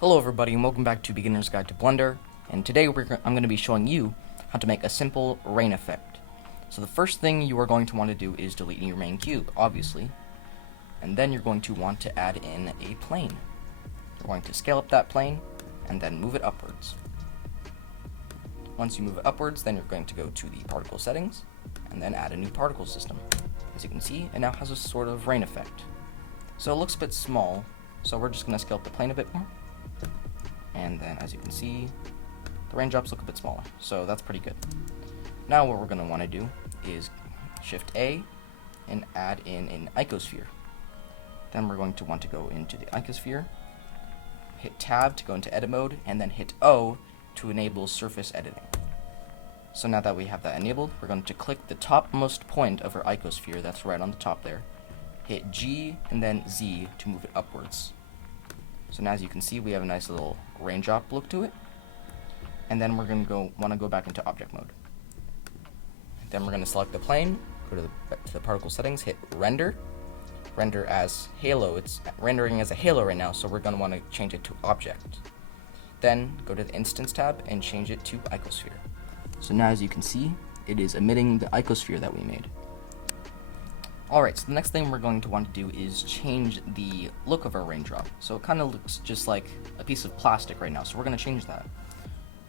Hello everybody and welcome back to Beginner's Guide to Blender, and today I'm going to be showing you how to make a simple rain effect. So the first thing you are going to want to do is delete your main cube, obviously, and then you're going to want to add in a plane. You're going to scale up that plane and then move it upwards. Once you move it upwards, then you're going to go to the particle settings and then add a new particle system. As you can see, it now has a sort of rain effect. So it looks a bit small, so we're just going to scale up the plane a bit more. And then, as you can see, the raindrops look a bit smaller, so that's pretty good. Now what we're going to want to do is Shift A and add in an icosphere. Then we're going to want to go into the icosphere, hit Tab to go into edit mode, and then hit O to enable surface editing. So now that we have that enabled, we're going to click the topmost point of our icosphere, that's right on the top there, hit G and then Z to move it upwards. So now as you can see, we have a nice little raindrop look to it. And then we're going to want to go back into object mode. Then we're going to select the plane, go to the particle settings, hit render. Render as halo. It's rendering as a halo right now, so we're going to want to change it to object. Then go to the instance tab and change it to icosphere. So now as you can see, it is emitting the icosphere that we made. Alright, so the next thing we're going to want to do is change the look of our raindrop. So it kind of looks just like a piece of plastic right now, so we're going to change that.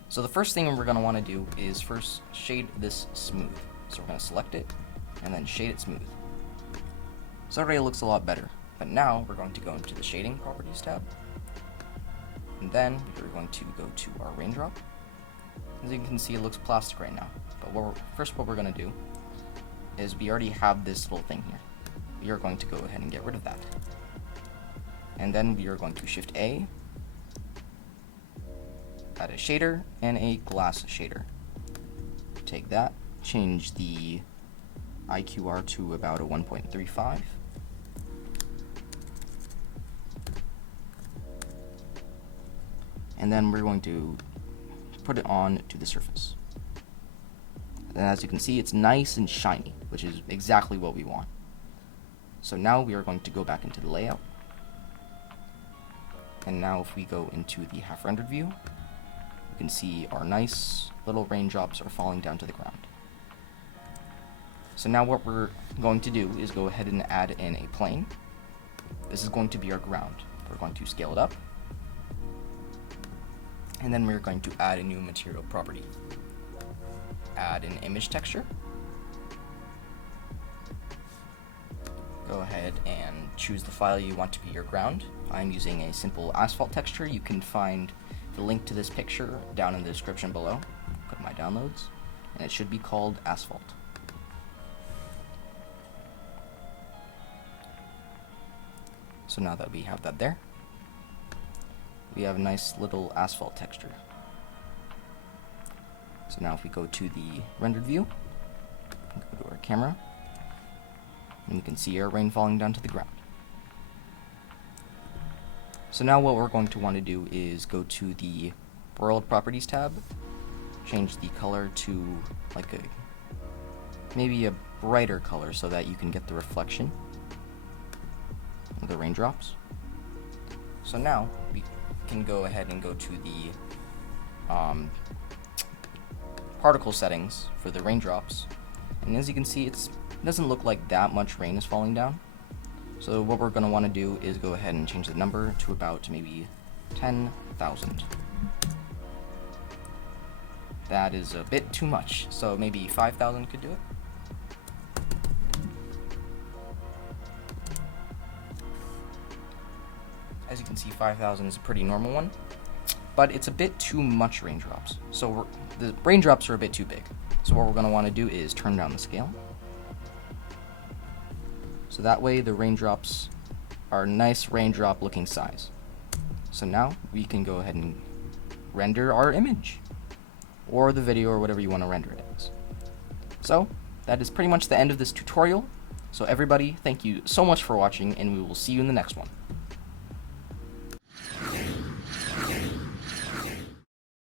So the first thing we're going to want to do is first shade this smooth. So we're going to select it, and then shade it smooth. So it already looks a lot better. But now we're going to go into the shading properties tab. And then we're going to go to our raindrop. As you can see, it looks plastic right now. But what we're going to do is we already have this little thing here. We are going to go ahead and get rid of that. And then we are going to Shift A, add a shader and a glass shader. Take that, change the IQR to about a 1.35. And then we're going to put it on to the surface. And as you can see, it's nice and shiny, which is exactly what we want. So now we are going to go back into the layout. And now if we go into the half rendered view, you can see our nice little raindrops are falling down to the ground. So now what we're going to do is go ahead and add in a plane. This is going to be our ground. We're going to scale it up. And then we're going to add a new material property. Add an image texture. Go ahead and choose the file you want to be your ground. I'm using a simple asphalt texture. You can find the link to this picture down in the description below. Go to my downloads, and it should be called asphalt. So now that we have that there, we have a nice little asphalt texture. So now if we go to the rendered view, go to our camera, and we can see our rain falling down to the ground. So now what we're going to want to do is go to the world properties tab, change the color to like maybe a brighter color so that you can get the reflection of the raindrops. So now we can go ahead and go to the particle settings for the raindrops, and as you can see, it doesn't look like that much rain is falling down. So what we're going to want to do is go ahead and change the number to about maybe 10,000. That is a bit too much, so maybe 5,000 could do it. As you can see, 5,000 is a pretty normal one, but it's a bit too much raindrops. So the raindrops are a bit too big. So what we're going to want to do is turn down the scale. So that way the raindrops are a nice raindrop looking size. So now we can go ahead and render our image, or the video, or whatever you want to render it as. So that is pretty much the end of this tutorial. So everybody, thank you so much for watching, and we will see you in the next one.